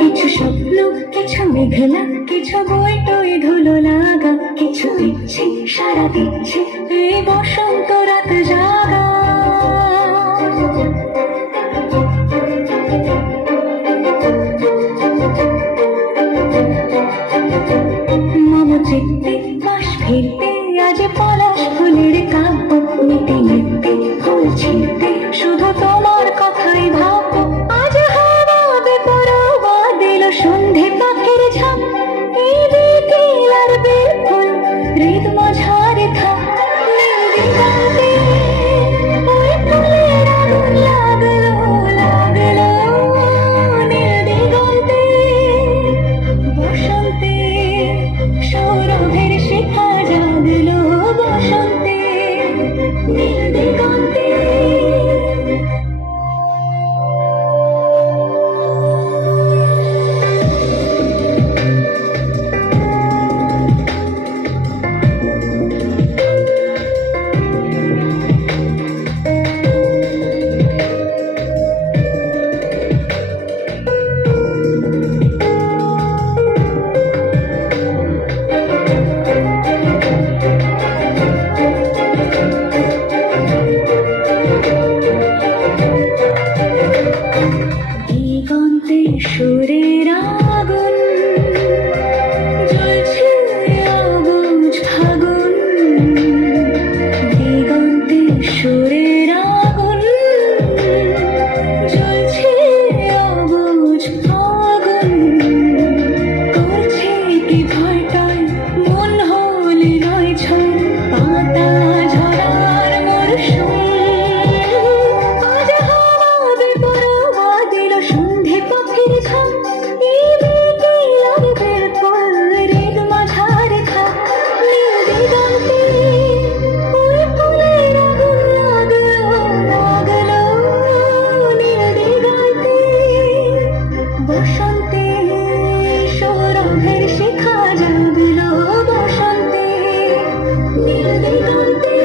কিছু স্বপ্ন, কিছু মেঘলা, কিছু বই টই ধুলো লাগা, কিছু ইচ্ছে সারা দিচ্ছে এই বসন্ত রাত জাগা। মম চিত্তে বাস ফিরতে আজ পলাশ ফুলের কাব্য, নিতে নিতে ফুল ছিঁড়তে শুধু তোমার কথাই ভাববো। আজ হাওয়া বেপরোয়া দিল সন্ধে পাখির ঝাঁক, এই বিকেল আর বেফুল হৃদ মাঝারে থাক। নীল দিগন্তে ওই ফুলের আগুন লাগলো লাগলো, নীল দিগন্তে বসন্তে সৌরভের শিখা জাগলো, বসন্তে নীল দিগন্তে। দিগন্তে সুরের আগুন জ্বলছে অবুঝ ফাগুন, দিগন্তে সুরের আগুন জ্বলছে অবুঝ ফাগুন। করছে কি ভয়টায় মন হলে নয় ছয়, পাতা ঝরার মরশুম। আজ হাওয়া বেপরোয়া দিল সন্ধে পাখির ঝাঁক, এই বিকেল আর বেফুল হৃদ মাঝারে থাক। নীল দিগন্তে ওই ফুলের আগুন লাগলো লাগলো, নীল দিগন্তে বসন্তে সৌরভের শিখা জাগলো, বসন্তে নীল দিগন্তে।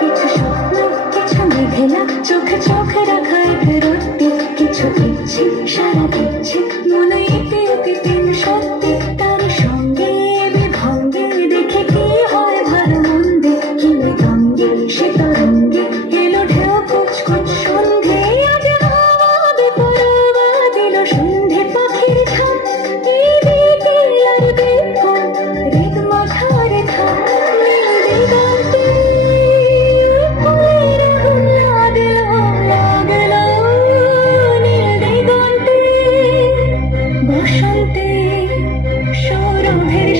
কিছু স্বপ্ন, কিছু মেঘলা, চোখে চোখে রাখা এক রত্তি, কিছু ইচ্ছে সারা দিচ্ছে মনে এতে অতি দিন সত্যি। তার সঙ্গে বিভঙ্গে দেখে কি হয় ভালো মন্দে, কি রঙ্গে সে তরঙ্গে এলো ঢেউ কুচকুচ সন্ধে। আজ হাওয়া বেপরোয়া দিল সন্ধে পাখির ঝাঁক, এই বিকেল আর বেফুল হৃদ মাঝারে থাক। নীল দিগন্তে ফুলের আগুন লাগলো লাগলো, নীল দিগন্তে বসন্তে সৌরভের